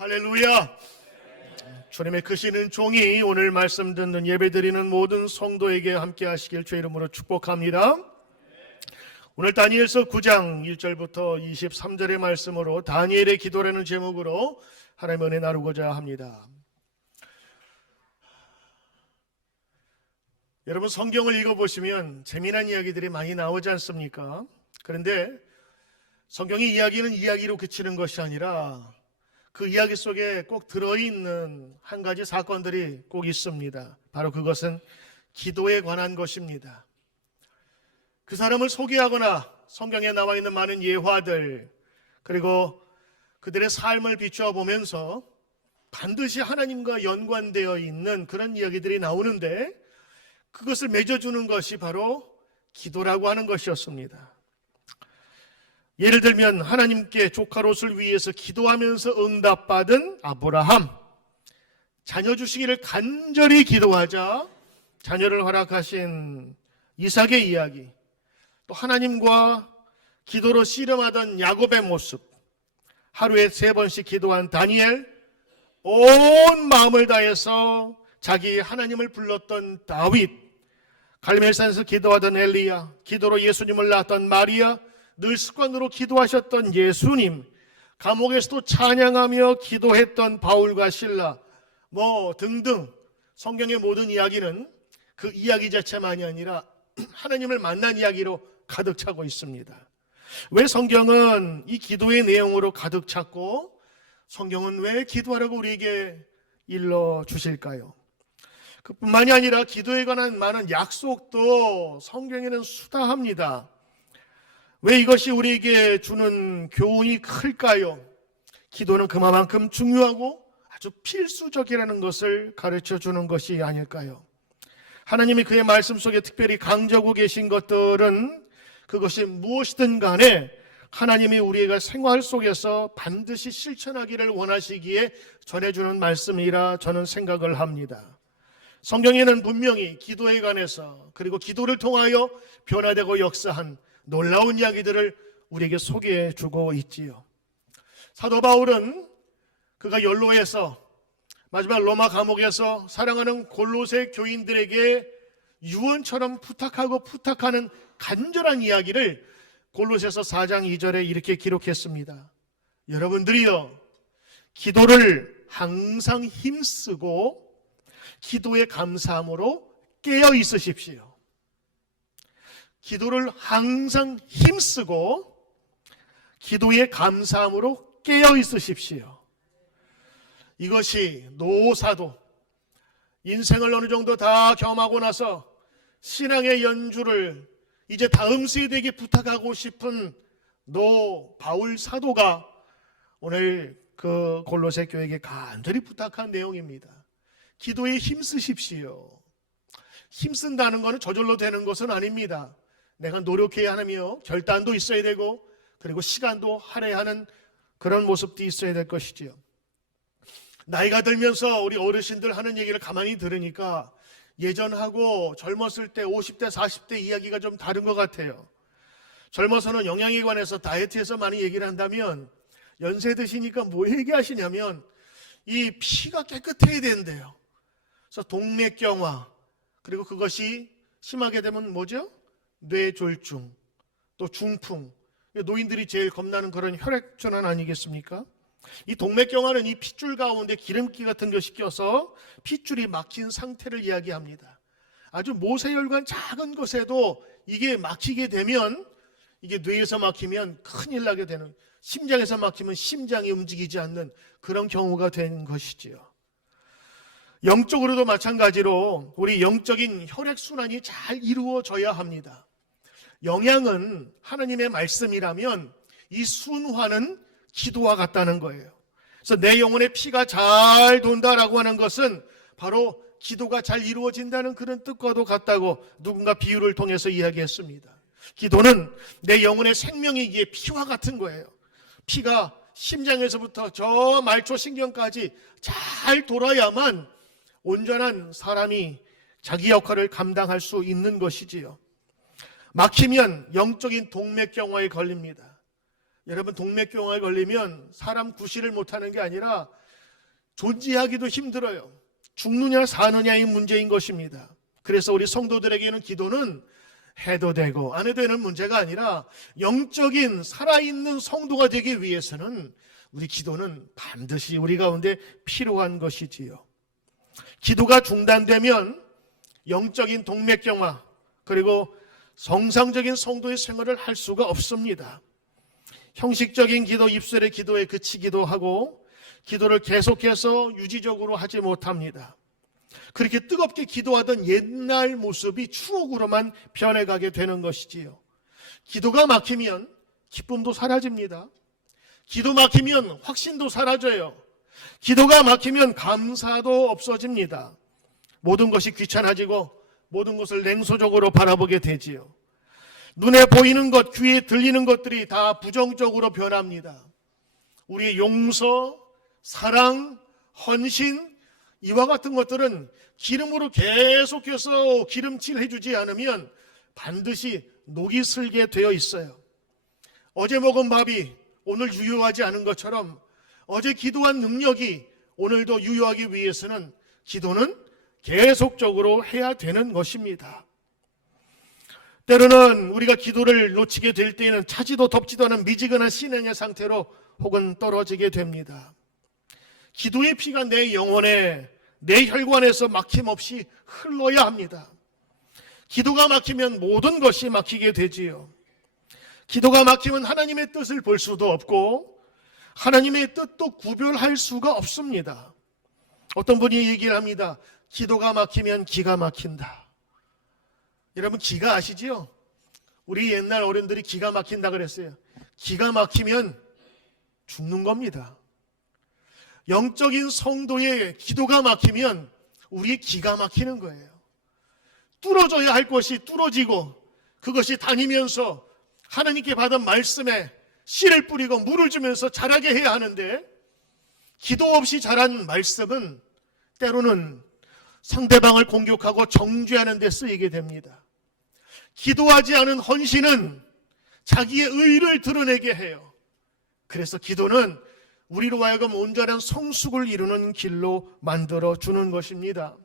할렐루야. 주님의 크신 은총이 오늘 말씀 듣는 예배드리는 모든 성도에게 함께 하시길 주의 이름으로 축복합니다. 오늘 다니엘서 9장 1절부터 23절의 말씀으로 다니엘의 기도라는 제목으로 하나님의 은혜 나누고자 합니다. 여러분, 성경을 읽어보시면 재미난 이야기들이 많이 나오지 않습니까? 그런데 성경의 이야기는 이야기로 그치는 것이 아니라 그 이야기 속에 꼭 들어있는 한 가지 사건들이 꼭 있습니다. 바로 그것은 기도에 관한 것입니다. 그 사람을 소개하거나 성경에 나와 있는 많은 예화들, 그리고 그들의 삶을 비추어 보면서 반드시 하나님과 연관되어 있는 그런 이야기들이 나오는데, 그것을 맺어주는 것이 바로 기도라고 하는 것이었습니다. 예를 들면 하나님께 조카 롯을 위해서 기도하면서 응답받은 아브라함, 자녀 주시기를 간절히 기도하자 자녀를 허락하신 이삭의 이야기, 또 하나님과 기도로 씨름하던 야곱의 모습, 하루에 3번씩 기도한 다니엘, 온 마음을 다해서 자기 하나님을 불렀던 다윗, 갈멜산에서 기도하던 엘리야, 기도로 예수님을 낳았던 마리아, 늘 습관으로 기도하셨던 예수님, 감옥에서도 찬양하며 기도했던 바울과 실라, 등등 성경의 모든 이야기는 그 이야기 자체만이 아니라 하나님을 만난 이야기로 가득 차고 있습니다. 왜 성경은 이 기도의 내용으로 가득 찼고 성경은 왜 기도하라고 우리에게 일러주실까요? 그뿐만이 아니라 기도에 관한 많은 약속도 성경에는 수다합니다. 왜 이것이 우리에게 주는 교훈이 클까요? 기도는 그만큼 중요하고 아주 필수적이라는 것을 가르쳐 주는 것이 아닐까요? 하나님이 그의 말씀 속에 특별히 강조하고 계신 것들은 그것이 무엇이든 간에 하나님이 우리가 생활 속에서 반드시 실천하기를 원하시기에 전해주는 말씀이라 저는 생각을 합니다. 성경에는 분명히 기도에 관해서, 그리고 기도를 통하여 변화되고 역사한 놀라운 이야기들을 우리에게 소개해 주고 있지요. 사도 바울은 그가 연로해서 마지막 로마 감옥에서 사랑하는 골로새 교인들에게 유언처럼 부탁하는 간절한 이야기를 골로새서 4장 2절에 이렇게 기록했습니다. 여러분들이요, 기도를 항상 힘쓰고 기도의 감사함으로 깨어 있으십시오. 기도를 항상 힘쓰고 기도의 감사함으로 깨어 있으십시오. 이것이 노사도 인생을 어느 정도 다 경험하고 나서 신앙의 연주를 이제 다음 세대에게 부탁하고 싶은 노 바울 사도가 오늘 그 골로새 교회에게 간절히 부탁한 내용입니다. 기도에 힘쓰십시오. 힘쓴다는 것은 저절로 되는 것은 아닙니다. 내가 노력해야 하며 결단도 있어야 되고, 그리고 시간도 할애하는 그런 모습도 있어야 될 것이지요. 나이가 들면서 우리 어르신들 하는 얘기를 가만히 들으니까 예전하고 젊었을 때 50대 40대 이야기가 좀 다른 것 같아요. 젊어서는 영양에 관해서 다이어트에서 많이 얘기를 한다면, 연세 드시니까 뭐 얘기하시냐면 이 피가 깨끗해야 된대요. 그래서 동맥경화, 그리고 그것이 심하게 되면 뭐죠? 뇌졸중, 또 중풍, 노인들이 제일 겁나는 그런 혈액전환 아니겠습니까? 이 동맥경화는 이 핏줄 가운데 기름기 같은 것이 껴서 핏줄이 막힌 상태를 이야기합니다. 아주 모세혈관 작은 것에도 이게 막히게 되면, 이게 뇌에서 막히면 큰일 나게 되는, 심장에서 막히면 심장이 움직이지 않는 그런 경우가 된 것이지요. 영적으로도 마찬가지로 우리 영적인 혈액순환이 잘 이루어져야 합니다. 영양은 하나님의 말씀이라면 이 순환은 기도와 같다는 거예요. 그래서 내 영혼에 피가 잘 돈다라고 하는 것은 바로 기도가 잘 이루어진다는 그런 뜻과도 같다고 누군가 비유를 통해서 이야기했습니다. 기도는 내 영혼의 생명이기에 피와 같은 거예요. 피가 심장에서부터 저 말초신경까지 잘 돌아야만 온전한 사람이 자기 역할을 감당할 수 있는 것이지요. 막히면 영적인 동맥경화에 걸립니다. 여러분, 동맥경화에 걸리면 사람 구실을 못하는 게 아니라 존재하기도 힘들어요. 죽느냐 사느냐의 문제인 것입니다. 그래서 우리 성도들에게는 기도는 해도 되고 안 해도 되는 문제가 아니라 영적인 살아있는 성도가 되기 위해서는 우리 기도는 반드시 우리 가운데 필요한 것이지요. 기도가 중단되면 영적인 동맥경화 그리고 정상적인 성도의 생활을 할 수가 없습니다. 형식적인 기도, 입술의 기도에 그치기도 하고 기도를 계속해서 유지적으로 하지 못합니다. 그렇게 뜨겁게 기도하던 옛날 모습이 추억으로만 변해가게 되는 것이지요. 기도가 막히면 기쁨도 사라집니다. 기도 막히면 확신도 사라져요. 기도가 막히면 감사도 없어집니다. 모든 것이 귀찮아지고 모든 것을 냉소적으로 바라보게 되지요. 눈에 보이는 것, 귀에 들리는 것들이 다 부정적으로 변합니다. 우리의 용서, 사랑, 헌신, 이와 같은 것들은 기름으로 계속해서 기름칠 해주지 않으면 반드시 녹이 슬게 되어 있어요. 어제 먹은 밥이 오늘 유효하지 않은 것처럼 어제 기도한 능력이 오늘도 유효하기 위해서는 기도는 계속적으로 해야 되는 것입니다. 때로는 우리가 기도를 놓치게 될 때에는 차지도 덥지도 않은 미지근한 신앙의 상태로 혹은 떨어지게 됩니다. 기도의 피가 내 영혼에, 내 혈관에서 막힘없이 흘러야 합니다. 기도가 막히면 모든 것이 막히게 되지요. 기도가 막히면 하나님의 뜻을 볼 수도 없고 하나님의 뜻도 구별할 수가 없습니다. 어떤 분이 얘기를 합니다. 기도가 막히면 기가 막힌다. 여러분 기가 아시지요? 우리 옛날 어른들이 기가 막힌다 그랬어요. 기가 막히면 죽는 겁니다. 영적인 성도의 기도가 막히면 우리의 기가 막히는 거예요. 뚫어져야 할 것이 뚫어지고 그것이 다니면서 하나님께 받은 말씀에 씨를 뿌리고 물을 주면서 자라게 해야 하는데 기도 없이 자란 말씀은 때로는 상대방을 공격하고 정죄하는 데 쓰이게 됩니다. 기도하지 않은 헌신은 자기의 의를 드러내게 해요. 그래서 기도는 우리로 하여금 온전한 성숙을 이루는 길로 만들어주는 것입니다.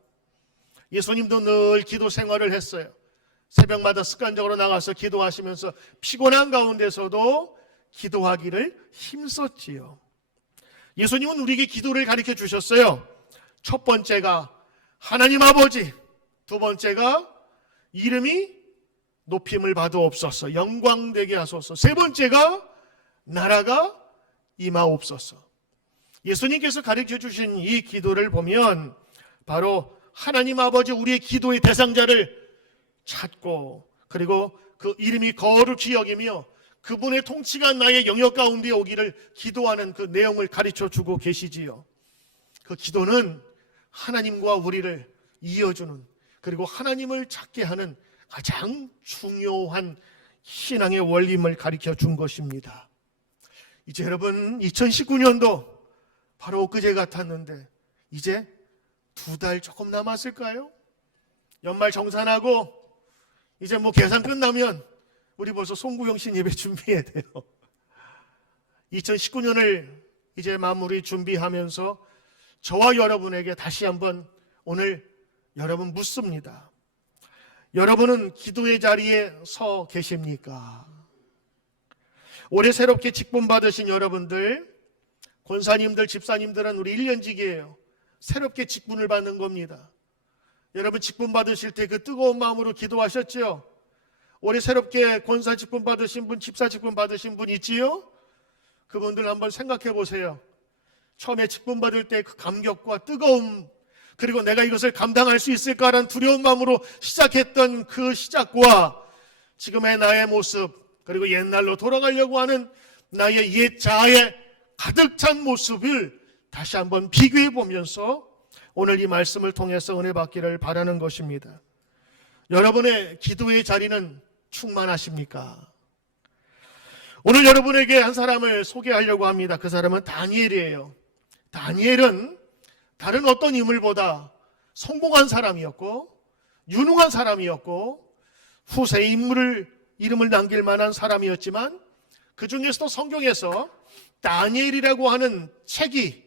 예수님도 늘 기도 생활을 했어요. 새벽마다 습관적으로 나가서 기도하시면서 피곤한 가운데서도 기도하기를 힘썼지요. 예수님은 우리에게 기도를 가르쳐 주셨어요. 첫 번째가 하나님 아버지, 두 번째가 이름이 높임을 받으옵소서, 영광되게 하소서, 세 번째가 나라가 임하옵소서. 예수님께서 가르쳐 주신 이 기도를 보면 바로 하나님 아버지 우리의 기도의 대상자를 찾고 그리고 그 이름이 거룩히 여기며 그분의 통치가 나의 영역 가운데 오기를 기도하는 그 내용을 가르쳐 주고 계시지요. 그 기도는 하나님과 우리를 이어주는 그리고 하나님을 찾게 하는 가장 중요한 신앙의 원리임을 가르쳐 준 것입니다. 이제 여러분 2019년도 바로 엊그제 같았는데 이제 2달 조금 남았을까요? 연말 정산하고 이제 계산 끝나면 우리 벌써 송구영 신 예배 준비해야 돼요. 2019년을 이제 마무리 준비하면서 저와 여러분에게 다시 한번 오늘 여러분 묻습니다. 여러분은 기도의 자리에 서 계십니까? 올해 새롭게 직분 받으신 여러분들, 권사님들, 집사님들은 우리 1년직이에요. 새롭게 직분을 받는 겁니다. 여러분 직분 받으실 때 그 뜨거운 마음으로 기도하셨죠? 올해 새롭게 권사 직분 받으신 분, 집사 직분 받으신 분 있지요? 그분들 한번 생각해 보세요. 처음에 직분 받을 때 그 감격과 뜨거움, 그리고 내가 이것을 감당할 수 있을까라는 두려운 마음으로 시작했던 그 시작과 지금의 나의 모습, 그리고 옛날로 돌아가려고 하는 나의 옛 자아의 가득 찬 모습을 다시 한번 비교해 보면서 오늘 이 말씀을 통해서 은혜 받기를 바라는 것입니다. 여러분의 기도의 자리는 충만하십니까? 오늘 여러분에게 한 사람을 소개하려고 합니다. 그 사람은 다니엘이에요. 다니엘은 다른 어떤 인물보다 성공한 사람이었고 유능한 사람이었고 후세 인물을 이름을 남길 만한 사람이었지만 그 중에서도 성경에서 다니엘이라고 하는 책이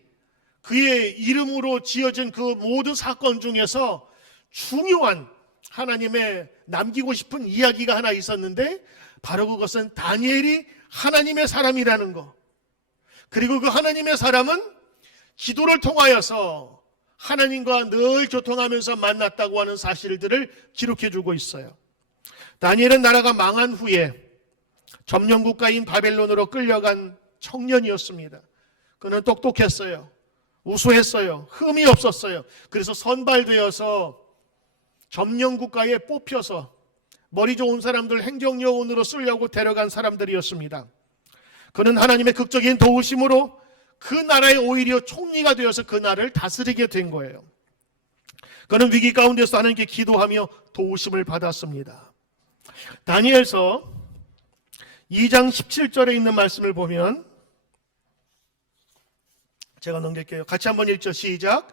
그의 이름으로 지어진 그 모든 사건 중에서 중요한 하나님의 남기고 싶은 이야기가 하나 있었는데 바로 그것은 다니엘이 하나님의 사람이라는 것. 그리고 그 하나님의 사람은 기도를 통하여서 하나님과 늘 교통하면서 만났다고 하는 사실들을 기록해 주고 있어요. 다니엘은 나라가 망한 후에 점령국가인 바벨론으로 끌려간 청년이었습니다. 그는 똑똑했어요. 우수했어요. 흠이 없었어요. 그래서 선발되어서 점령국가에 뽑혀서 머리 좋은 사람들 행정요원으로 쓰려고 데려간 사람들이었습니다. 그는 하나님의 극적인 도우심으로 그 나라의 오히려 총리가 되어서 그 나라를 다스리게 된 거예요. 그는 위기 가운데서 하나님께 기도하며 도우심을 받았습니다. 다니엘서 2장 17절에 있는 말씀을 보면 제가 넘길게요. 같이 한번 읽죠. 시작.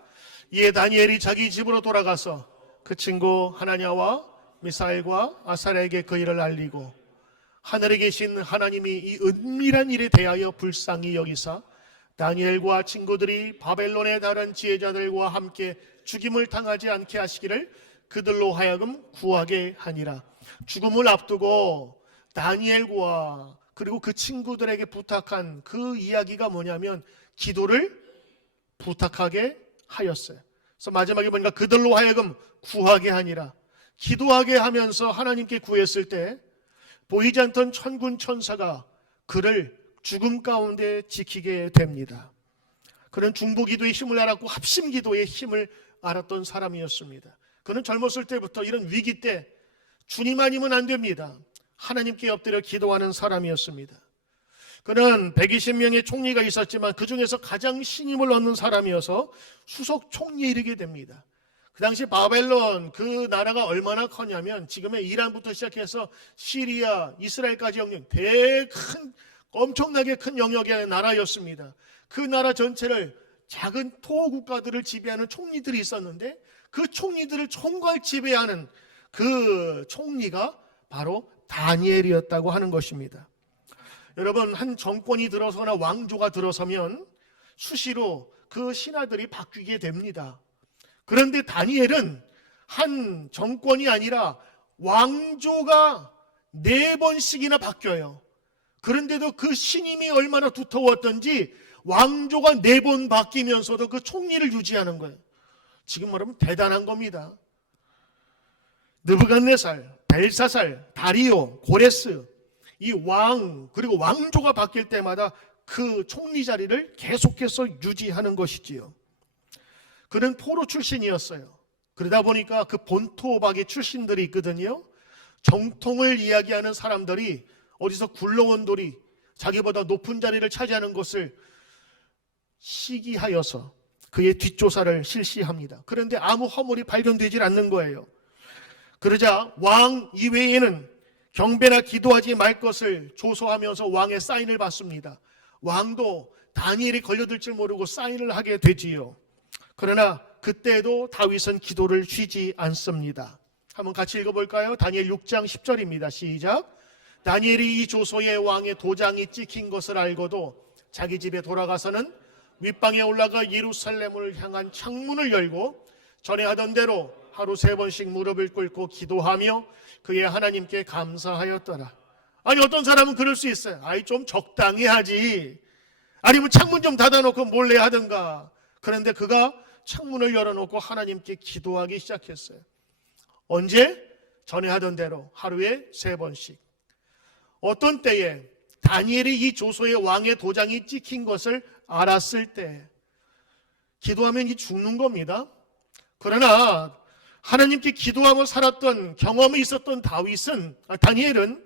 이에 다니엘이 자기 집으로 돌아가서 그 친구 하나냐와 미사엘과 아사랴에게 그 일을 알리고 하늘에 계신 하나님이 이 은밀한 일에 대하여 불쌍히 여기사 다니엘과 친구들이 바벨론의 다른 지혜자들과 함께 죽임을 당하지 않게 하시기를 그들로 하여금 구하게 하니라. 죽음을 앞두고 다니엘과 그리고 그 친구들에게 부탁한 그 이야기가 뭐냐면 기도를 부탁하게 하였어요. 그래서 마지막에 보니까 그들로 하여금 구하게 하니라. 기도하게 하면서 하나님께 구했을 때 보이지 않던 천군 천사가 그를 죽음 가운데 지키게 됩니다. 그는 중보기도의 힘을 알았고 합심기도의 힘을 알았던 사람이었습니다. 그는 젊었을 때부터 이런 위기 때 주님 아니면 안 됩니다. 하나님께 엎드려 기도하는 사람이었습니다. 그는 120명의 총리가 있었지만 그 중에서 가장 신임을 얻는 사람이어서 수석 총리에 이르게 됩니다. 그 당시 바벨론 그 나라가 얼마나 커냐면 지금의 이란부터 시작해서 시리아, 이스라엘까지 영역 큰 엄청나게 큰 영역의 나라였습니다. 그 나라 전체를 작은 토호 국가들을 지배하는 총리들이 있었는데 그 총리들을 총괄 지배하는 그 총리가 바로 다니엘이었다고 하는 것입니다. 여러분, 한 정권이 들어서거나 왕조가 들어서면 수시로 그 신하들이 바뀌게 됩니다. 그런데 다니엘은 한 정권이 아니라 왕조가 4번씩이나 바뀌어요. 그런데도 그 신임이 얼마나 두터웠던지 왕조가 4번 바뀌면서도 그 총리를 유지하는 거예요. 지금 말하면 대단한 겁니다. 느부갓네살, 벨사살, 다리오, 고레스 이 왕 그리고 왕조가 바뀔 때마다 그 총리 자리를 계속해서 유지하는 것이지요. 그는 포로 출신이었어요. 그러다 보니까 그 본토박의 출신들이 있거든요. 정통을 이야기하는 사람들이 어디서 굴러온 돌이 자기보다 높은 자리를 차지하는 것을 시기하여서 그의 뒷조사를 실시합니다. 그런데 아무 허물이 발견되질 않는 거예요. 그러자 왕 이외에는 경배나 기도하지 말 것을 조소하면서 왕의 사인을 받습니다. 왕도 다니엘이 걸려들 줄 모르고 사인을 하게 되지요. 그러나 그때도 다윗은 기도를 쉬지 않습니다. 한번 같이 읽어볼까요? 다니엘 6장 10절입니다. 시작. 다니엘이 이 조소의 왕의 도장이 찍힌 것을 알고도 자기 집에 돌아가서는 윗방에 올라가 예루살렘을 향한 창문을 열고 전에 하던 대로 하루 3번씩 무릎을 꿇고 기도하며 그의 하나님께 감사하였더라. 아니 어떤 사람은 그럴 수 있어요. 아이 좀 적당히 하지. 아니면 창문 좀 닫아놓고 몰래 하든가. 그런데 그가 창문을 열어놓고 하나님께 기도하기 시작했어요. 언제? 전에 하던 대로 하루에 3번씩. 어떤 때에 다니엘이 이 조소의 왕의 도장이 찍힌 것을 알았을 때 기도하면 이 죽는 겁니다. 그러나 하나님께 기도하며 살았던 경험이 있었던 다니엘은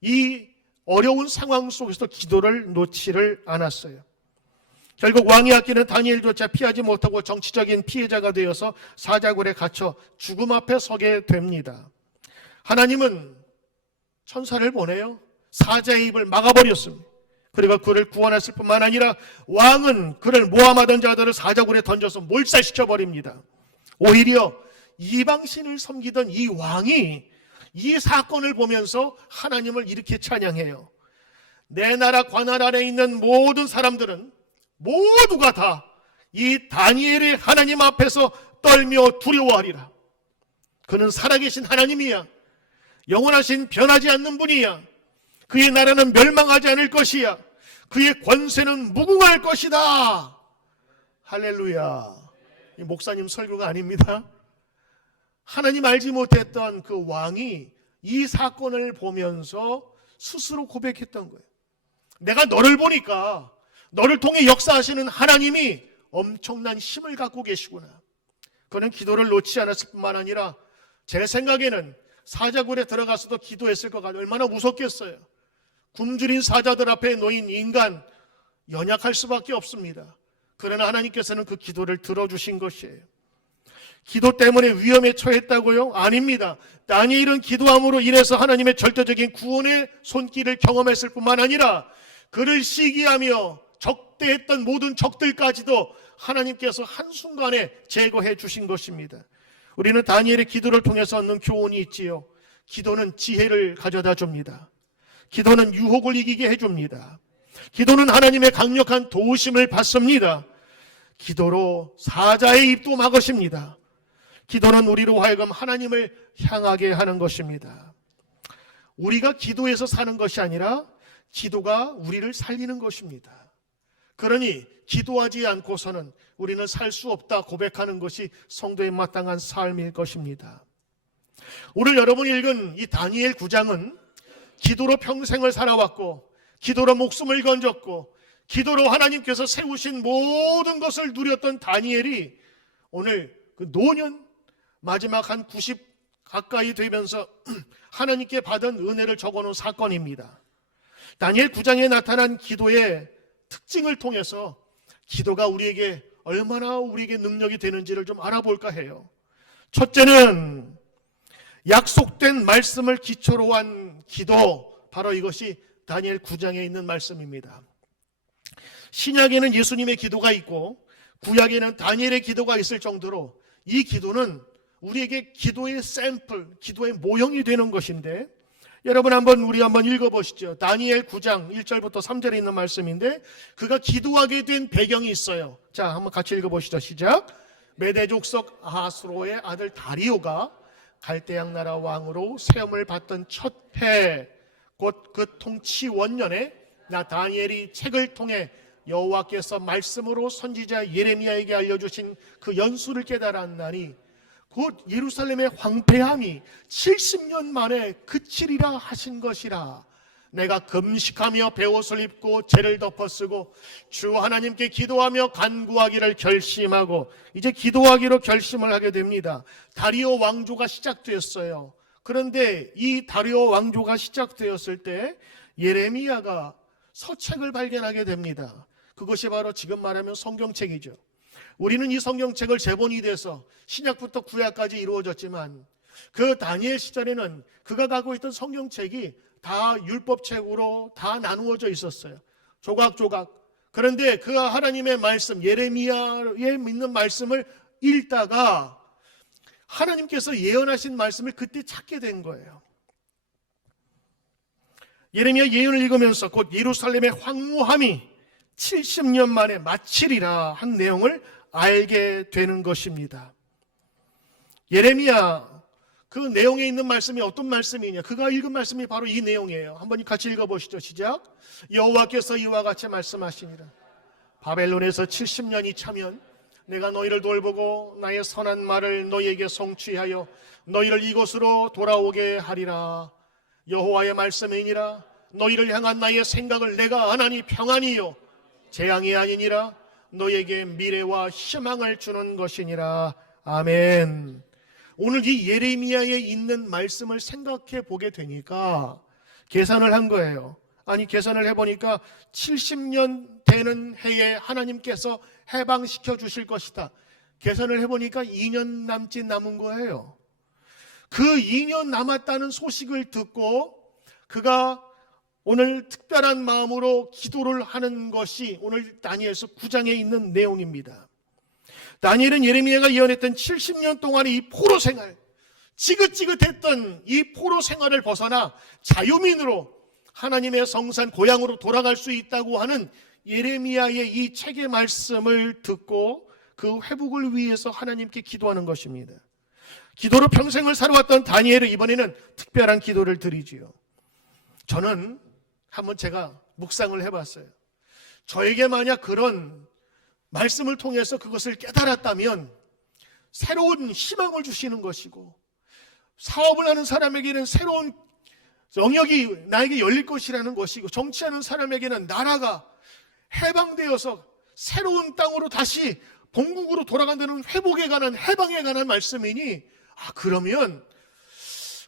이 어려운 상황 속에서 기도를 놓지를 않았어요. 결국 왕이 아끼는 다니엘조차 피하지 못하고 정치적인 피해자가 되어서 사자굴에 갇혀 죽음 앞에 서게 됩니다. 하나님은 천사를 보내요. 사자의 입을 막아버렸습니다. 그리고 그를 구원했을 뿐만 아니라 왕은 그를 모함하던 자들을 사자굴에 던져서 몰살시켜버립니다. 오히려 이방신을 섬기던 이 왕이 이 사건을 보면서 하나님을 이렇게 찬양해요. 내 나라 관할 아래 있는 모든 사람들은 모두가 다 이 다니엘의 하나님 앞에서 떨며 두려워하리라. 그는 살아계신 하나님이야. 영원하신 변하지 않는 분이야. 그의 나라는 멸망하지 않을 것이야. 그의 권세는 무궁할 것이다. 할렐루야. 이 목사님 설교가 아닙니다. 하나님 알지 못했던 그 왕이 이 사건을 보면서 스스로 고백했던 거예요. 내가 너를 보니까 너를 통해 역사하시는 하나님이 엄청난 힘을 갖고 계시구나. 그는 기도를 놓지 않았을 뿐만 아니라 제 생각에는 사자굴에 들어가서도 기도했을 것 같아요. 얼마나 무섭겠어요. 굶주린 사자들 앞에 놓인 인간, 연약할 수밖에 없습니다. 그러나 하나님께서는 그 기도를 들어주신 것이에요. 기도 때문에 위험에 처했다고요? 아닙니다. 다니엘은 기도함으로 인해서 하나님의 절대적인 구원의 손길을 경험했을 뿐만 아니라 그를 시기하며 적대했던 모든 적들까지도 하나님께서 한순간에 제거해 주신 것입니다. 우리는 다니엘의 기도를 통해서 얻는 교훈이 있지요. 기도는 지혜를 가져다 줍니다. 기도는 유혹을 이기게 해줍니다. 기도는 하나님의 강력한 도우심을 받습니다. 기도로 사자의 입도 막으십니다. 기도는 우리로 하여금 하나님을 향하게 하는 것입니다. 우리가 기도해서 사는 것이 아니라 기도가 우리를 살리는 것입니다. 그러니 기도하지 않고서는 우리는 살 수 없다 고백하는 것이 성도의 마땅한 삶일 것입니다. 오늘 여러분이 읽은 이 다니엘 9장은 기도로 평생을 살아왔고 기도로 목숨을 건졌고 기도로 하나님께서 세우신 모든 것을 누렸던 다니엘이 오늘 그 노년 마지막 한 90 가까이 되면서 하나님께 받은 은혜를 적어놓은 사건입니다. 다니엘 9장에 나타난 기도의 특징을 통해서 기도가 우리에게 얼마나 우리에게 능력이 되는지를 좀 알아볼까 해요. 첫째는 약속된 말씀을 기초로 한 기도, 바로 이것이 다니엘 9장에 있는 말씀입니다. 신약에는 예수님의 기도가 있고 구약에는 다니엘의 기도가 있을 정도로 이 기도는 우리에게 기도의 샘플, 기도의 모형이 되는 것인데, 여러분 우리 한번 읽어보시죠. 다니엘 9장 1절부터 3절에 있는 말씀인데 그가 기도하게 된 배경이 있어요. 자, 한번 같이 읽어보시죠. 시작. 메대 족속 아하수로의 아들 다리오가 갈대양 나라 왕으로 세움을 받던 첫 해, 곧 그 통치 원년에 나 다니엘이 책을 통해 여호와께서 말씀으로 선지자 예레미야에게 알려주신 그 연수를 깨달았나니 곧 예루살렘의 황폐함이 70년 만에 그치리라 하신 것이라. 내가 금식하며 베옷을 입고 죄를 덮어쓰고 주 하나님께 기도하며 간구하기를 결심하고, 이제 기도하기로 결심을 하게 됩니다. 다리오 왕조가 시작되었어요. 그런데 이 다리오 왕조가 시작되었을 때 예레미야가 서책을 발견하게 됩니다. 그것이 바로 지금 말하면 성경책이죠. 우리는 이 성경책을 제본이 돼서 신약부터 구약까지 이루어졌지만 그 다니엘 시절에는 그가 갖고 있던 성경책이 다 율법책으로 다 나누어져 있었어요. 조각조각. 그런데 그가 하나님의 말씀, 예레미야에 믿는 말씀을 읽다가 하나님께서 예언하신 말씀을 그때 찾게 된 거예요. 예레미야 예언을 읽으면서 곧 예루살렘의 황무함이 70년 만에 마치리라 한 내용을 알게 되는 것입니다. 예레미야 그 내용에 있는 말씀이 어떤 말씀이냐, 그가 읽은 말씀이 바로 이 내용이에요. 한번 같이 읽어보시죠. 시작. 여호와께서 이와 같이 말씀하시니라. 바벨론에서 70년이 차면 내가 너희를 돌보고 나의 선한 말을 너희에게 성취하여 너희를 이곳으로 돌아오게 하리라. 여호와의 말씀이니라. 너희를 향한 나의 생각을 내가 아나니 평안이요 재앙이 아니니라. 너희에게 미래와 희망을 주는 것이니라. 아멘. 오늘 이 예레미야에 있는 말씀을 생각해 보게 되니까 계산을 한 거예요. 아니, 계산을 해보니까 70년 되는 해에 하나님께서 해방시켜 주실 것이다. 계산을 해보니까 2년 남짓 남은 거예요. 그 2년 남았다는 소식을 듣고 그가 오늘 특별한 마음으로 기도를 하는 것이 오늘 다니엘서 9장에 있는 내용입니다. 다니엘은 예레미야가 예언했던 70년 동안의 이 포로 생활, 지긋지긋했던 이 포로 생활을 벗어나 자유민으로 하나님의 성산 고향으로 돌아갈 수 있다고 하는 예레미야의 이 책의 말씀을 듣고 그 회복을 위해서 하나님께 기도하는 것입니다. 기도로 평생을 살아왔던 다니엘은 이번에는 특별한 기도를 드리지요. 저는 한번 제가 묵상을 해봤어요. 저에게 만약 그런 말씀을 통해서 그것을 깨달았다면 새로운 희망을 주시는 것이고, 사업을 하는 사람에게는 새로운 영역이 나에게 열릴 것이라는 것이고, 정치하는 사람에게는 나라가 해방되어서 새로운 땅으로 다시 본국으로 돌아간다는 회복에 관한, 해방에 관한 말씀이니, 그러면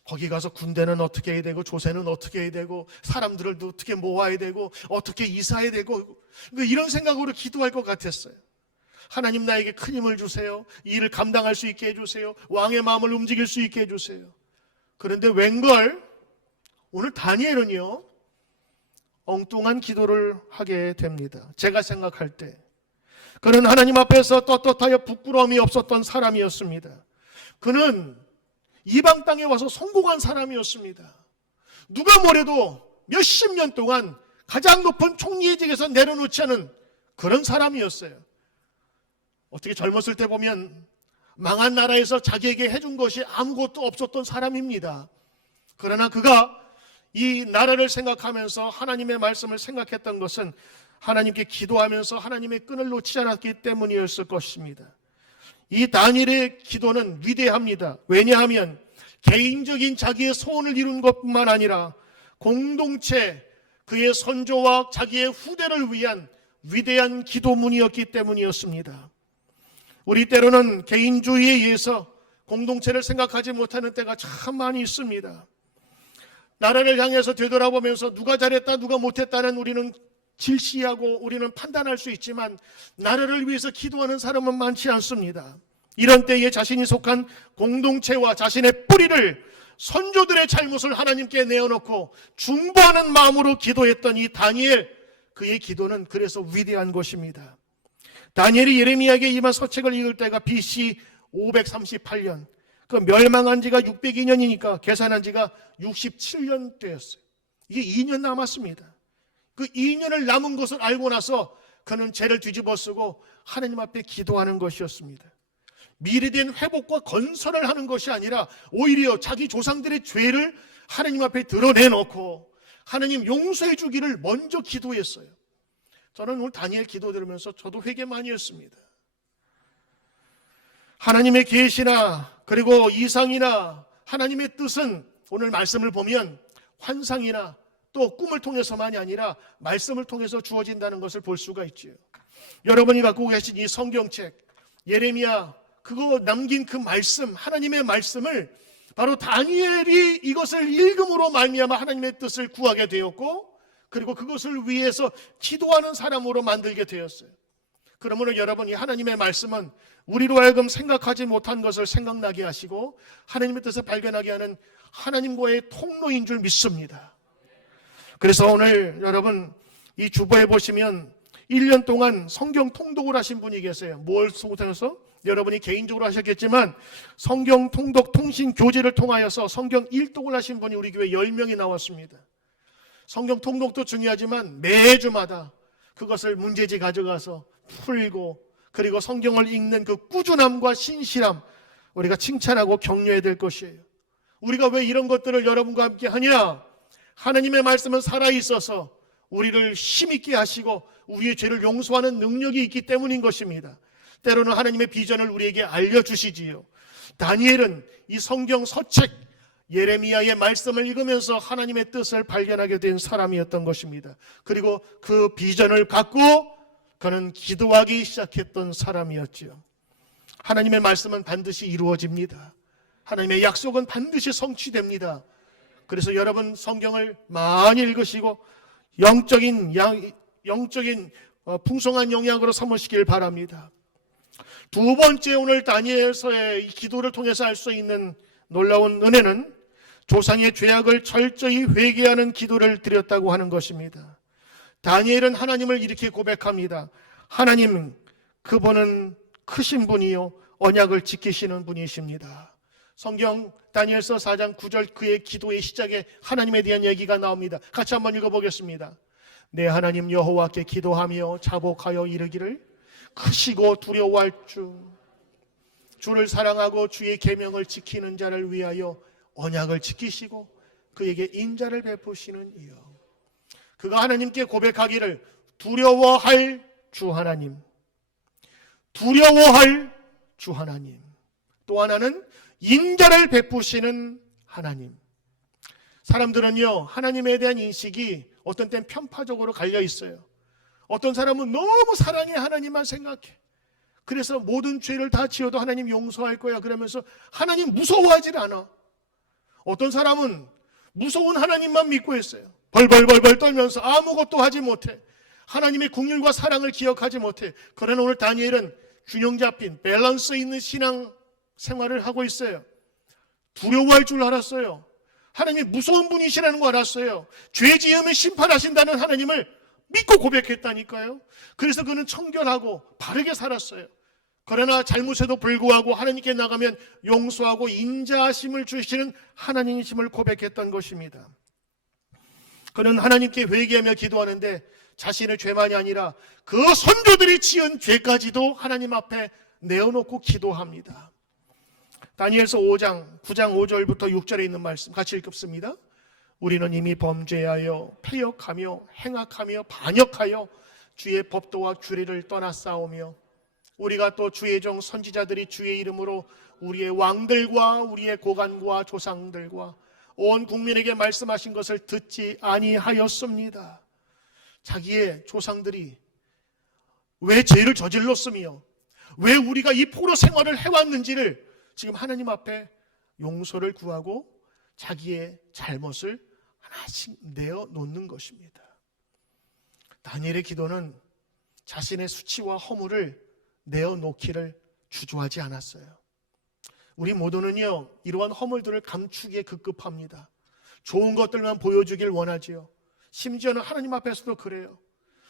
거기 가서 군대는 어떻게 해야 되고, 조세는 어떻게 해야 되고, 사람들을 어떻게 모아야 되고, 어떻게 이사해야 되고, 이런 생각으로 기도할 것 같았어요. 하나님, 나에게 큰 힘을 주세요. 이 일을 감당할 수 있게 해주세요. 왕의 마음을 움직일 수 있게 해주세요. 그런데 웬걸 오늘 다니엘은요, 엉뚱한 기도를 하게 됩니다. 제가 생각할 때 그는 하나님 앞에서 떳떳하여 부끄러움이 없었던 사람이었습니다. 그는 이방 땅에 와서 성공한 사람이었습니다. 누가 뭐래도 몇십 년 동안 가장 높은 총리직에서 내려놓지 않은 그런 사람이었어요. 어떻게 젊었을 때 보면 망한 나라에서 자기에게 해준 것이 아무것도 없었던 사람입니다. 그러나 그가 이 나라를 생각하면서 하나님의 말씀을 생각했던 것은 하나님께 기도하면서 하나님의 끈을 놓지 않았기 때문이었을 것입니다. 이 다니엘의 기도는 위대합니다. 왜냐하면 개인적인 자기의 소원을 이룬 것뿐만 아니라 공동체, 그의 선조와 자기의 후대를 위한 위대한 기도문이었기 때문이었습니다. 우리 때로는 개인주의에 의해서 공동체를 생각하지 못하는 때가 참 많이 있습니다. 나라를 향해서 되돌아보면서 누가 잘했다 누가 못했다는 우리는 질시하고 우리는 판단할 수 있지만, 나라를 위해서 기도하는 사람은 많지 않습니다. 이런 때에 자신이 속한 공동체와 자신의 뿌리를, 선조들의 잘못을 하나님께 내어놓고 중보하는 마음으로 기도했던 이 다니엘, 그의 기도는 그래서 위대한 것입니다. 다니엘이 예레미야에게 임한 서책을 읽을 때가 BC 538년, 그 멸망한 지가 602년이니까 계산한 지가 67년 되었어요. 이게 2년 남았습니다. 그 2년을 남은 것을 알고 나서 그는 죄를 뒤집어쓰고 하나님 앞에 기도하는 것이었습니다. 미래된 회복과 건설을 하는 것이 아니라 오히려 자기 조상들의 죄를 하나님 앞에 드러내놓고 하나님 용서해 주기를 먼저 기도했어요. 저는 오늘 다니엘 기도 들으면서 저도 회개 많이 했습니다. 하나님의 계시나 그리고 이상이나 하나님의 뜻은 오늘 말씀을 보면 환상이나 또 꿈을 통해서만이 아니라 말씀을 통해서 주어진다는 것을 볼 수가 있지요. 여러분이 갖고 계신 이 성경책 예레미야, 그거 남긴 그 말씀, 하나님의 말씀을 바로 다니엘이 이것을 읽음으로 말미암아 하나님의 뜻을 구하게 되었고, 그리고 그것을 위해서 기도하는 사람으로 만들게 되었어요. 그러므로 여러분이 하나님의 말씀은 우리로 하여금 생각하지 못한 것을 생각나게 하시고 하나님의 뜻을 발견하게 하는 하나님과의 통로인 줄 믿습니다. 그래서 오늘 여러분 이 주보에 보시면 1년 동안 성경 통독을 하신 분이 계세요. 뭘 통해서? 여러분이 개인적으로 하셨겠지만 성경 통독 통신 교재를 통하여서 성경 일독을 하신 분이 우리 교회 10명이 나왔습니다. 성경 통독도 중요하지만 매주마다 그것을 문제지 가져가서 풀고, 그리고 성경을 읽는 그 꾸준함과 신실함, 우리가 칭찬하고 격려해야 될 것이에요. 우리가 왜 이런 것들을 여러분과 함께 하냐? 하나님의 말씀은 살아있어서 우리를 힘있게 하시고 우리의 죄를 용서하는 능력이 있기 때문인 것입니다. 때로는 하나님의 비전을 우리에게 알려주시지요. 다니엘은 이 성경 서책 예레미야의 말씀을 읽으면서 하나님의 뜻을 발견하게 된 사람이었던 것입니다. 그리고 그 비전을 갖고 그는 기도하기 시작했던 사람이었지요. 하나님의 말씀은 반드시 이루어집니다. 하나님의 약속은 반드시 성취됩니다. 그래서 여러분 성경을 많이 읽으시고 영적인 풍성한 영향으로 삼으시길 바랍니다. 두 번째, 오늘 다니엘서의 기도를 통해서 알 수 있는 놀라운 은혜는 조상의 죄악을 철저히 회개하는 기도를 드렸다고 하는 것입니다. 다니엘은 하나님을 이렇게 고백합니다. 하나님, 그분은 크신 분이요 언약을 지키시는 분이십니다. 성경 다니엘서 4장 9절 그의 기도의 시작에 하나님에 대한 얘기가 나옵니다. 같이 한번 읽어보겠습니다. 내 하나님 여호와께 기도하며 자복하여 이르기를 크시고 두려워할 주를 사랑하고 주의 계명을 지키는 자를 위하여 언약을 지키시고 그에게 인자를 베푸시는 이여. 그가 하나님께 고백하기를 두려워할 주 하나님, 두려워할 주 하나님, 또 하나는 인자를 베푸시는 하나님. 사람들은요, 하나님에 대한 인식이 어떤 땐 편파적으로 갈려 있어요. 어떤 사람은 너무 사랑해 하나님만 생각해. 그래서 모든 죄를 다 지어도 하나님 용서할 거야 그러면서 하나님 무서워하질 않아. 어떤 사람은 무서운 하나님만 믿고 있어요. 벌벌벌벌 떨면서 아무것도 하지 못해. 하나님의 긍휼과 사랑을 기억하지 못해. 그러나 오늘 다니엘은 균형 잡힌 밸런스 있는 신앙 생활을 하고 있어요. 두려워할 줄 알았어요. 하나님이 무서운 분이시라는 거 알았어요. 죄 지으면 심판하신다는 하나님을 믿고 고백했다니까요. 그래서 그는 청결하고 바르게 살았어요. 그러나 잘못에도 불구하고 하나님께 나가면 용서하고 인자하심을 주시는 하나님이심을 고백했던 것입니다. 그는 하나님께 회개하며 기도하는데 자신의 죄만이 아니라 그 선조들이 지은 죄까지도 하나님 앞에 내어놓고 기도합니다. 다니엘서 5장 9장 5절부터 6절에 있는 말씀 같이 읽습니다. 우리는 이미 범죄하여 패역하며 행악하며 반역하여 주의 법도와 규례를 떠나싸우며 우리가 또 주의 종 선지자들이 주의 이름으로 우리의 왕들과 우리의 고관과 조상들과 온 국민에게 말씀하신 것을 듣지 아니하였습니다. 자기의 조상들이 왜 죄를 저질렀으며 왜 우리가 이 포로 생활을 해왔는지를 지금 하나님 앞에 용서를 구하고 자기의 잘못을 하나씩 내어놓는 것입니다. 다니엘의 기도는 자신의 수치와 허물을 내어놓기를 주저하지 않았어요. 우리 모두는요, 이러한 허물들을 감추기에 급급합니다. 좋은 것들만 보여주길 원하지요. 심지어는 하나님 앞에서도 그래요.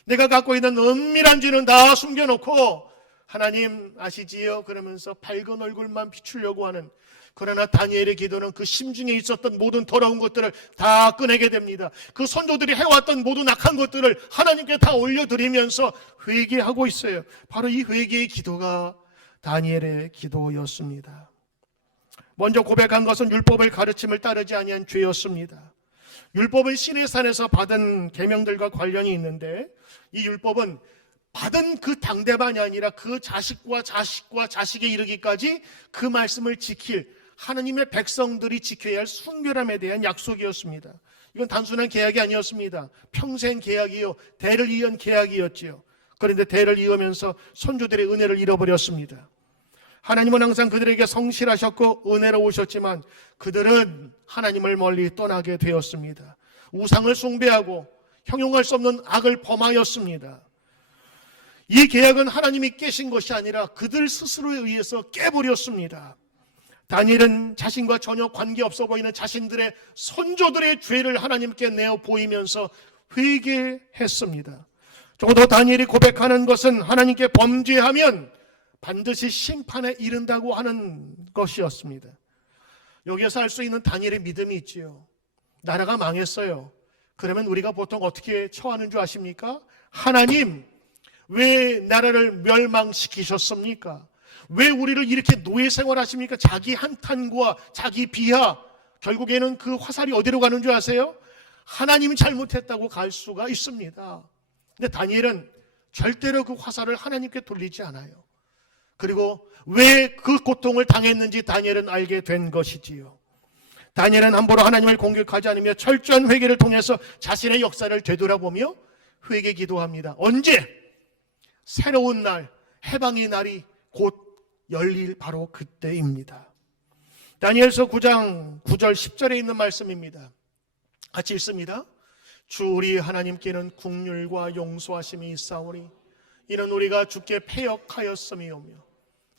내가 갖고 있는 은밀한 죄는 다 숨겨놓고 하나님 아시지요? 그러면서 밝은 얼굴만 비추려고 하는, 그러나 다니엘의 기도는 그 심중에 있었던 모든 더러운 것들을 다 꺼내게 됩니다. 그 선조들이 해왔던 모든 악한 것들을 하나님께 다 올려드리면서 회개하고 있어요. 바로 이 회개의 기도가 다니엘의 기도였습니다. 먼저 고백한 것은 율법을 가르침을 따르지 아니한 죄였습니다. 율법은 시내산에서 받은 계명들과 관련이 있는데 이 율법은 받은 그 당대만이 아니라 그 자식과 자식에 이르기까지 그 말씀을 지킬 하나님의 백성들이 지켜야 할 순결함에 대한 약속이었습니다. 이건 단순한 계약이 아니었습니다. 평생 계약이요, 대를 이은 계약이었지요. 그런데 대를 이으면서 선조들의 은혜를 잃어버렸습니다. 하나님은 항상 그들에게 성실하셨고 은혜로우셨지만 그들은 하나님을 멀리 떠나게 되었습니다. 우상을 숭배하고 형용할 수 없는 악을 범하였습니다. 이 계약은 하나님이 깨신 것이 아니라 그들 스스로에 의해서 깨버렸습니다. 다니엘은 자신과 전혀 관계없어 보이는 자신들의 선조들의 죄를 하나님께 내어 보이면서 회개했습니다. 적어도 다니엘이 고백하는 것은 하나님께 범죄하면 반드시 심판에 이른다고 하는 것이었습니다. 여기에서 알 수 있는 다니엘의 믿음이 있지요. 나라가 망했어요. 그러면 우리가 보통 어떻게 처하는 줄 아십니까? 하나님, 왜 나라를 멸망시키셨습니까? 왜 우리를 이렇게 노예 생활하십니까? 자기 한탄과 자기 비하, 결국에는 그 화살이 어디로 가는 줄 아세요? 하나님이 잘못했다고 갈 수가 있습니다. 근데 다니엘은 절대로 그 화살을 하나님께 돌리지 않아요. 그리고 왜 그 고통을 당했는지 다니엘은 알게 된 것이지요. 다니엘은 함부로 하나님을 공격하지 않으며 철저한 회개를 통해서 자신의 역사를 되돌아보며 회개 기도합니다. 언제? 새로운 날, 해방의 날이 곧 열릴 바로 그때입니다. 다니엘서 9장 9절 10절에 있는 말씀입니다. 같이 읽습니다. 주 우리 하나님께는 긍휼과 용서하심이 있사오니 이는 우리가 주께 패역하였음이오며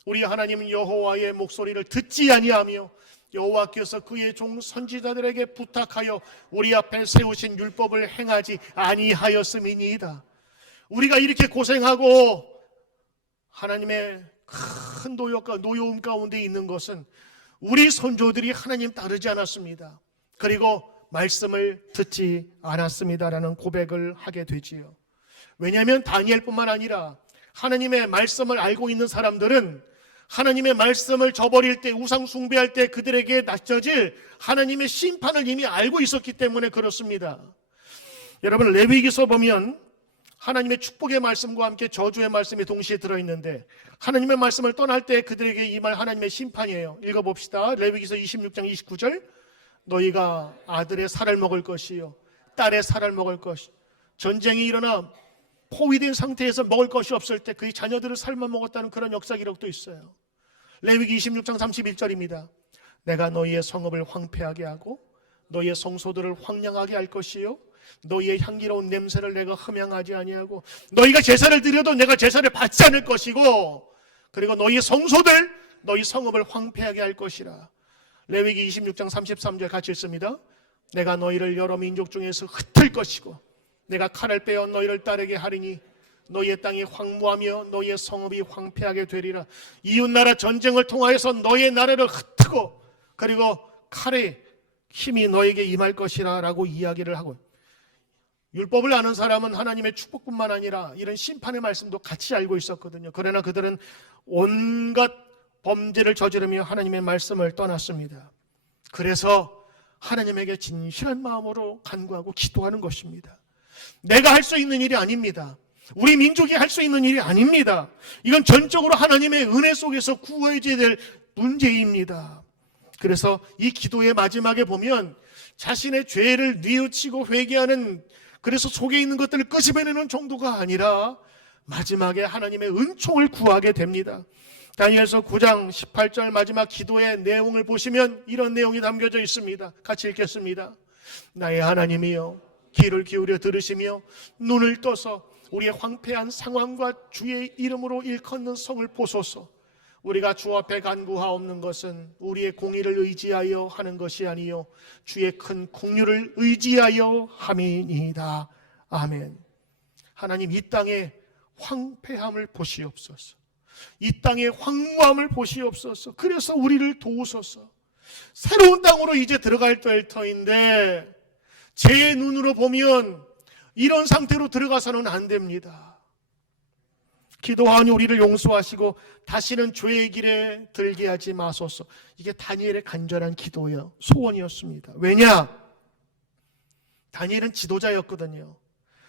우리 하나님 여호와의 목소리를 듣지 아니하며 여호와께서 그의 종 선지자들에게 부탁하여 우리 앞에 세우신 율법을 행하지 아니하였음이니이다. 우리가 이렇게 고생하고 하나님의 큰 노여움 가운데 있는 것은 우리 선조들이 하나님 따르지 않았습니다. 그리고 말씀을 듣지 않았습니다라는 고백을 하게 되지요. 왜냐하면 다니엘뿐만 아니라 하나님의 말씀을 알고 있는 사람들은 하나님의 말씀을 저버릴 때, 우상 숭배할 때 그들에게 닥쳐질 하나님의 심판을 이미 알고 있었기 때문에 그렇습니다. 여러분, 레위기서 보면 하나님의 축복의 말씀과 함께 저주의 말씀이 동시에 들어있는데, 하나님의 말씀을 떠날 때 그들에게 임할 하나님의 심판이에요. 읽어봅시다. 레위기서 26장 29절. 너희가 아들의 살을 먹을 것이요 딸의 살을 먹을 것. 전쟁이 일어나 포위된 상태에서 먹을 것이 없을 때 그의 자녀들을 살만 먹었다는 그런 역사 기록도 있어요. 레위기 26장 31절입니다. 내가 너희의 성읍을 황폐하게 하고 너희의 성소들을 황량하게 할 것이요 너희의 향기로운 냄새를 내가 흠양하지 아니하고 너희가 제사를 드려도 내가 제사를 받지 않을 것이고 그리고 너희의 성소들 너희 성읍을 황폐하게 할 것이라. 레위기 26장 33절 같이 읽습니다. 내가 너희를 여러 민족 중에서 흩을 것이고 내가 칼을 빼어 너희를 따르게 하리니 너희의 땅이 황무하며 너희의 성읍이 황폐하게 되리라. 이웃나라 전쟁을 통하여서 너희의 나라를 흩고 그리고 칼의 힘이 너에게 임할 것이라 라고 이야기를 하고, 율법을 아는 사람은 하나님의 축복뿐만 아니라 이런 심판의 말씀도 같이 알고 있었거든요. 그러나 그들은 온갖 범죄를 저지르며 하나님의 말씀을 떠났습니다. 그래서 하나님에게 진실한 마음으로 간구하고 기도하는 것입니다. 내가 할 수 있는 일이 아닙니다. 우리 민족이 할 수 있는 일이 아닙니다. 이건 전적으로 하나님의 은혜 속에서 구해져야 될 문제입니다. 그래서 이 기도의 마지막에 보면 자신의 죄를 뉘우치고 회개하는, 그래서 속에 있는 것들을 끄집어내는 정도가 아니라 마지막에 하나님의 은총을 구하게 됩니다. 다니엘서 9장 18절 마지막 기도의 내용을 보시면 이런 내용이 담겨져 있습니다. 같이 읽겠습니다. 나의 하나님이여 귀를 기울여 들으시며 눈을 떠서 우리의 황폐한 상황과 주의 이름으로 일컫는 성을 보소서. 우리가 주 앞에 간구하옵는 것은 우리의 공의를 의지하여 하는 것이 아니요 주의 큰 긍휼을 의지하여 함이니이다. 아멘. 하나님, 이 땅의 황폐함을 보시옵소서. 이 땅의 황무함을 보시옵소서. 그래서 우리를 도우소서. 새로운 땅으로 이제 들어갈 터인데 제 눈으로 보면 이런 상태로 들어가서는 안 됩니다. 기도하니 우리를 용서하시고 다시는 죄의 길에 들게 하지 마소서. 이게 다니엘의 간절한 기도요, 소원이었습니다. 왜냐? 다니엘은 지도자였거든요.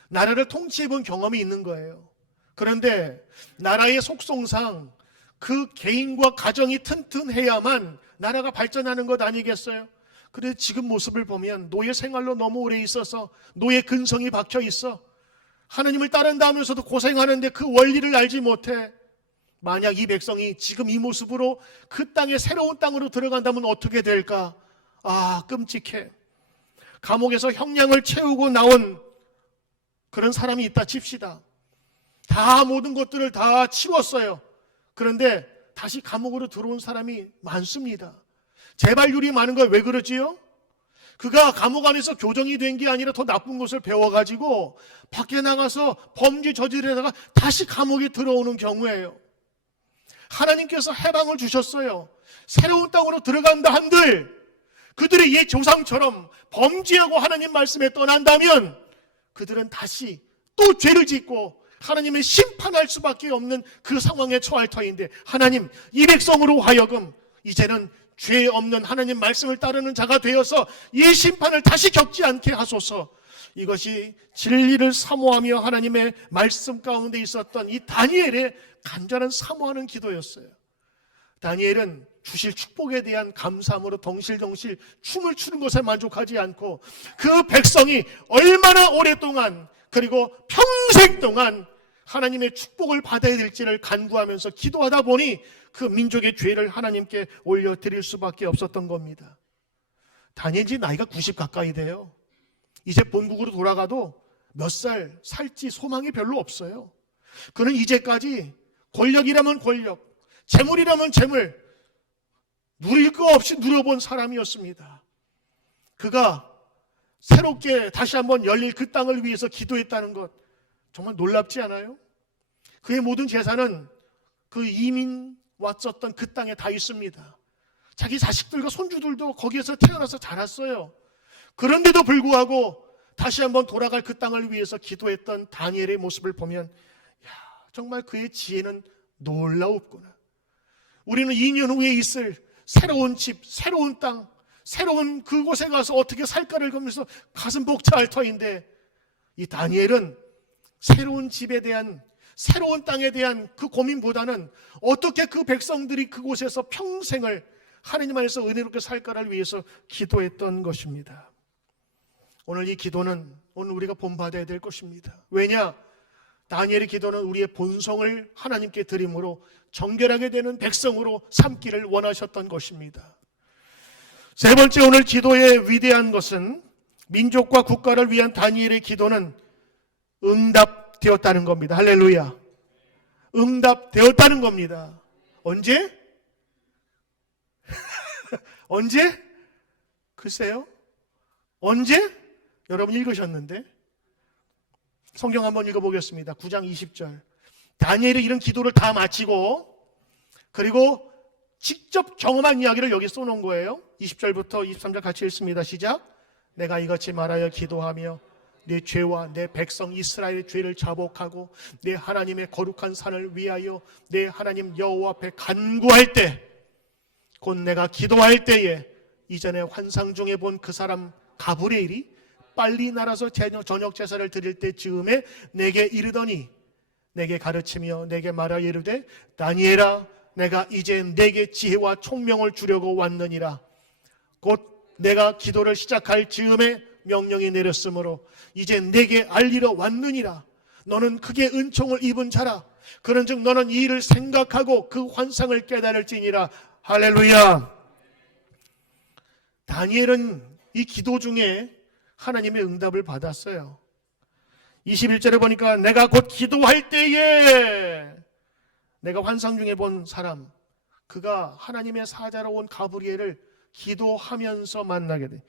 나라를 통치해본 경험이 있는 거예요. 그런데 나라의 속성상 그 개인과 가정이 튼튼해야만 나라가 발전하는 것 아니겠어요? 그런데 지금 모습을 보면 노예 생활로 너무 오래 있어서 노예 근성이 박혀 있어. 하나님을 따른다 하면서도 고생하는데 그 원리를 알지 못해. 만약 이 백성이 지금 이 모습으로 그 땅에 새로운 땅으로 들어간다면 어떻게 될까? 아, 끔찍해. 감옥에서 형량을 채우고 나온 그런 사람이 있다 칩시다. 다 모든 것들을 다 치웠어요. 그런데 다시 감옥으로 들어온 사람이 많습니다. 재발률이 많은 거 왜 그러지요? 그가 감옥 안에서 교정이 된 게 아니라 더 나쁜 것을 배워가지고 밖에 나가서 범죄 저지르다가 다시 감옥에 들어오는 경우예요. 하나님께서 해방을 주셨어요. 새로운 땅으로 들어간다 한들 그들의 옛 조상처럼 범죄하고 하나님 말씀에 떠난다면 그들은 다시 또 죄를 짓고 하나님의 심판할 수밖에 없는 그 상황에 처할 터인데, 하나님, 이 백성으로 하여금 이제는 죄 없는 하나님 말씀을 따르는 자가 되어서 이 심판을 다시 겪지 않게 하소서. 이것이 진리를 사모하며 하나님의 말씀 가운데 있었던 이 다니엘의 간절한 사모하는 기도였어요. 다니엘은 주실 축복에 대한 감사함으로 덩실덩실 춤을 추는 것에 만족하지 않고 그 백성이 얼마나 오랫동안 그리고 평생 동안 하나님의 축복을 받아야 될지를 간구하면서 기도하다 보니 그 민족의 죄를 하나님께 올려드릴 수밖에 없었던 겁니다. 다니엘이 나이가 90 가까이 돼요. 이제 본국으로 돌아가도 몇 살 살지 소망이 별로 없어요. 그는 이제까지 권력이라면 권력, 재물이라면 재물, 누릴 거 없이 누려본 사람이었습니다. 그가 새롭게 다시 한번 열릴 그 땅을 위해서 기도했다는 것 정말 놀랍지 않아요? 그의 모든 재산은 그 이민 왔었던 그 땅에 다 있습니다. 자기 자식들과 손주들도 거기에서 태어나서 자랐어요. 그런데도 불구하고 다시 한번 돌아갈 그 땅을 위해서 기도했던 다니엘의 모습을 보면 정말 그의 지혜는 놀라웠구나. 우리는 2년 후에 있을 새로운 집, 새로운 땅, 새로운 그곳에 가서 어떻게 살까를 보면서 가슴 벅차할 터인데, 이 다니엘은 새로운 집에 대한, 새로운 땅에 대한 그 고민보다는 어떻게 그 백성들이 그곳에서 평생을 하나님 안에서 은혜롭게 살까를 위해서 기도했던 것입니다. 오늘 이 기도는 오늘 우리가 본받아야 될 것입니다. 왜냐? 다니엘의 기도는 우리의 본성을 하나님께 드림으로 정결하게 되는 백성으로 삼기를 원하셨던 것입니다. 세 번째, 오늘 기도의 위대한 것은 민족과 국가를 위한 다니엘의 기도는 응답되었다는 겁니다. 할렐루야. 응답되었다는 겁니다. 언제? 언제? 글쎄요. 언제? 여러분 읽으셨는데? 성경 한번 읽어보겠습니다. 9장 20절. 다니엘이 이런 기도를 다 마치고 그리고 직접 경험한 이야기를 여기 써놓은 거예요. 20절부터 23절 같이 읽습니다. 시작. 내가 이같이 말하여 기도하며 내 죄와 내 백성 이스라엘의 죄를 자복하고 내 하나님의 거룩한 산을 위하여 내 하나님 여호와 앞에 간구할 때, 곧 내가 기도할 때에 이전에 환상 중에 본 그 사람 가브리엘이 빨리 날아서 저녁 제사를 드릴 때 즈음에 내게 이르더니 내게 가르치며 내게 말하여 이르되 다니엘아, 내가 이제 내게 지혜와 총명을 주려고 왔느니라. 곧 내가 기도를 시작할 즈음에 명령이 내렸으므로 이제 내게 알리러 왔느니라. 너는 크게 은총을 입은 자라. 그런즉 너는 이 일을 생각하고 그 환상을 깨달을지니라. 할렐루야. 다니엘은 이 기도 중에 하나님의 응답을 받았어요. 21절에 보니까 내가 곧 기도할 때에, 내가 환상 중에 본 사람, 그가 하나님의 사자로 온 가브리엘을 기도하면서 만나게 돼.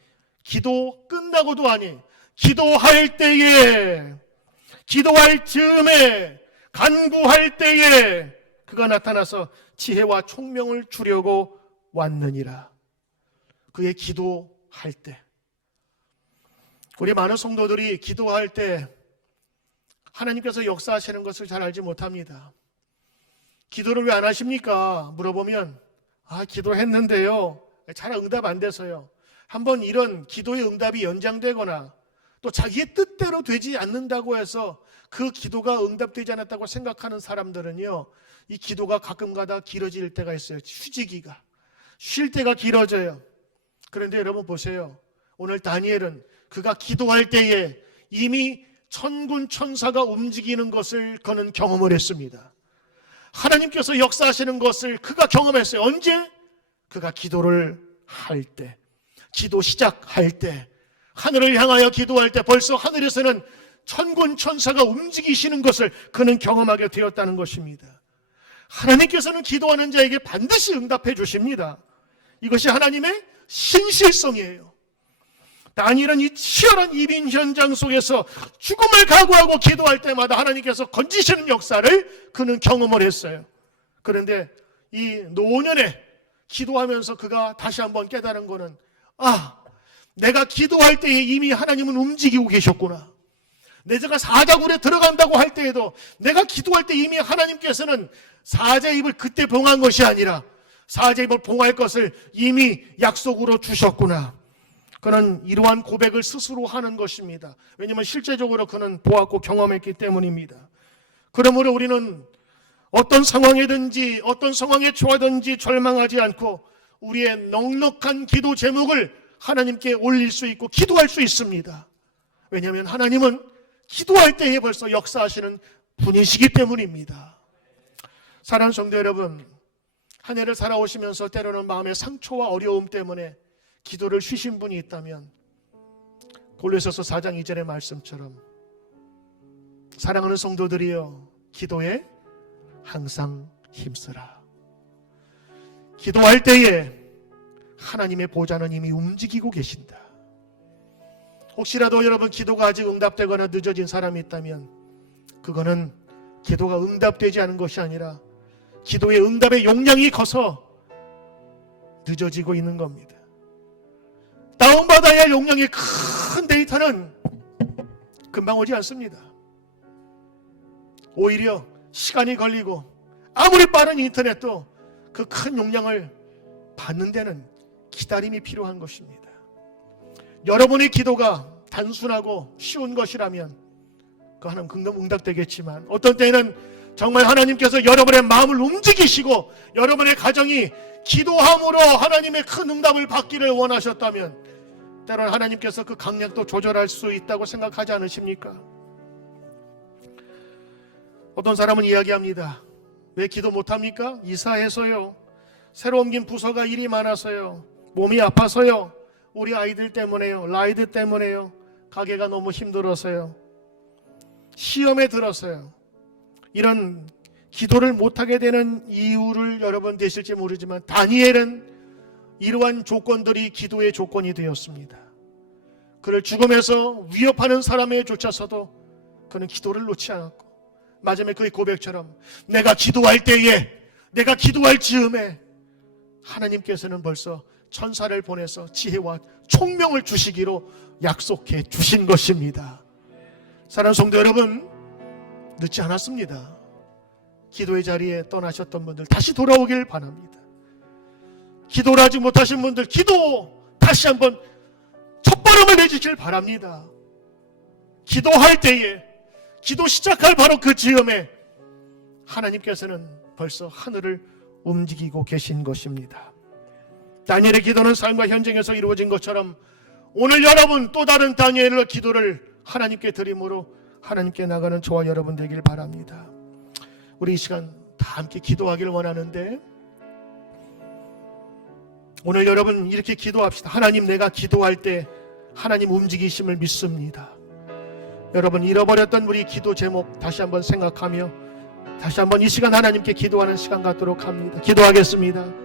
기도 끝나고도 아니, 기도할 때에, 기도할 즈음에, 간구할 때에 그가 나타나서 지혜와 총명을 주려고 왔느니라. 그의 기도할 때. 우리 많은 성도들이 기도할 때 하나님께서 역사하시는 것을 잘 알지 못합니다. 기도를 왜 안 하십니까? 물어보면 기도했는데요, 잘 응답 안 돼서요. 한번 이런 기도의 응답이 연장되거나 또 자기의 뜻대로 되지 않는다고 해서 그 기도가 응답되지 않았다고 생각하는 사람들은요, 이 기도가 가끔가다 길어질 때가 있어요. 휴지기가 쉴 때가 길어져요. 그런데 여러분 보세요. 오늘 다니엘은 그가 기도할 때에 이미 천군 천사가 움직이는 것을 그는 경험을 했습니다. 하나님께서 역사하시는 것을 그가 경험했어요. 언제? 그가 기도를 할 때, 기도 시작할 때, 하늘을 향하여 기도할 때 벌써 하늘에서는 천군 천사가 움직이시는 것을 그는 경험하게 되었다는 것입니다. 하나님께서는 기도하는 자에게 반드시 응답해 주십니다. 이것이 하나님의 신실성이에요. 다니엘은 이 치열한 이민 현장 속에서 죽음을 각오하고 기도할 때마다 하나님께서 건지시는 역사를 그는 경험을 했어요. 그런데 이 노년에 기도하면서 그가 다시 한번 깨달은 거는, 내가 기도할 때에 이미 하나님은 움직이고 계셨구나. 내가 사자굴에 들어간다고 할 때에도 내가 기도할 때 이미 하나님께서는 사자의 입을 그때 봉한 것이 아니라 사자의 입을 봉할 것을 이미 약속으로 주셨구나. 그는 이러한 고백을 스스로 하는 것입니다. 왜냐하면 실제적으로 그는 보았고 경험했기 때문입니다. 그러므로 우리는 어떤 상황이든지 어떤 상황에 처하든지 절망하지 않고 우리의 넉넉한 기도 제목을 하나님께 올릴 수 있고 기도할 수 있습니다. 왜냐하면 하나님은 기도할 때에 벌써 역사하시는 분이시기 때문입니다. 사랑하는 성도 여러분, 한 해를 살아오시면서 때로는 마음의 상처와 어려움 때문에 기도를 쉬신 분이 있다면 골로새서 4장 2절의 말씀처럼, 사랑하는 성도들이여 기도에 항상 힘쓰라. 기도할 때에 하나님의 보좌는 이미 움직이고 계신다. 혹시라도 여러분 기도가 아직 응답되거나 늦어진 사람이 있다면 그거는 기도가 응답되지 않은 것이 아니라 기도의 응답의 용량이 커서 늦어지고 있는 겁니다. 다운받아야 받아야 할 용량이 큰 데이터는 금방 오지 않습니다. 오히려 시간이 걸리고 아무리 빠른 인터넷도 그 큰 용량을 받는 데는 기다림이 필요한 것입니다. 여러분의 기도가 단순하고 쉬운 것이라면 그 하나님 응답되겠지만, 어떤 때는 정말 하나님께서 여러분의 마음을 움직이시고 여러분의 가정이 기도함으로 하나님의 큰 응답을 받기를 원하셨다면 때로는 하나님께서 그 강약도 조절할 수 있다고 생각하지 않으십니까? 어떤 사람은 이야기합니다. 왜 기도 못합니까? 이사해서요, 새로 옮긴 부서가 일이 많아서요, 몸이 아파서요, 우리 아이들 때문에요, 라이드 때문에요, 가게가 너무 힘들어서요, 시험에 들어서요. 이런 기도를 못하게 되는 이유를 여러분 되실지 모르지만 다니엘은 이러한 조건들이 기도의 조건이 되었습니다. 그를 죽음에서 위협하는 사람에 쫓아서도 그는 기도를 놓지 않았고, 마지막에 그의 고백처럼 내가 기도할 때에, 내가 기도할 즈음에 하나님께서는 벌써 천사를 보내서 지혜와 총명을 주시기로 약속해 주신 것입니다. 사랑하는 성도 여러분, 늦지 않았습니다. 기도의 자리에 떠나셨던 분들 다시 돌아오길 바랍니다. 기도를 하지 못하신 분들 기도 다시 한번 첫걸음을 내주시길 바랍니다. 기도할 때에, 기도 시작할 바로 그 즈음에 하나님께서는 벌써 하늘을 움직이고 계신 것입니다. 다니엘의 기도는 삶과 현장에서 이루어진 것처럼 오늘 여러분 또 다른 다니엘의 기도를 하나님께 드림으로 하나님께 나가는 저와 여러분 되길 바랍니다. 우리 이 시간 다 함께 기도하기를 원하는데, 오늘 여러분 이렇게 기도합시다. 하나님, 내가 기도할 때 하나님 움직이심을 믿습니다. 여러분 잃어버렸던 우리 기도 제목 다시 한번 생각하며 다시 한번 이 시간 하나님께 기도하는 시간 갖도록 합니다. 기도하겠습니다.